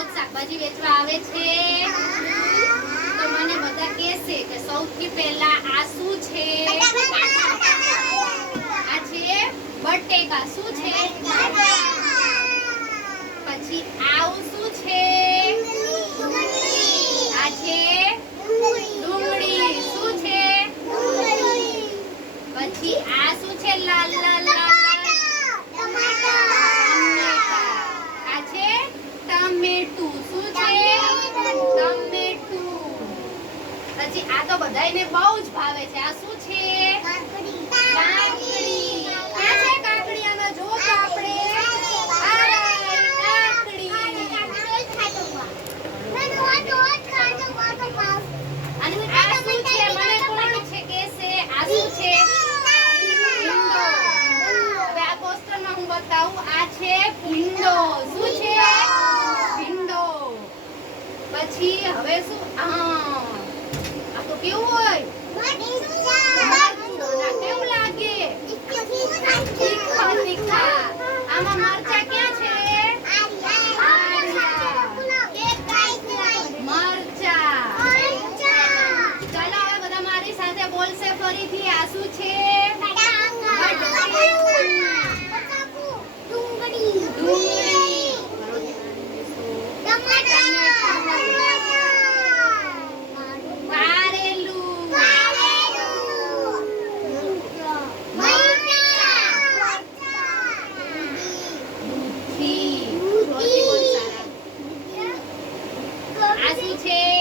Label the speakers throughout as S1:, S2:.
S1: રોજ શાકભાજી વેચવા આવે છે? તો મને બધા કહેશે કે સૌથી પહેલા આ શું છે? આ છે બટેકા. શું છે? પછી આવું શું છે? આ છે ડુંગળી. શું છે? પછી આ શું છે? લાલ લાલ લાલ ટમેટા આ છે ટમેટું શું છે ટમેટું પછી આ તો બધાયને બહુ જ ભાવે છે. આ શું છે? કાકડી. ક્યાં છે કાકડી આમાં જો તો આપણે આ કાકડી. આ છે મને Team.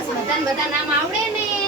S1: સરસ. બધાને બધા નામ આવડે ને?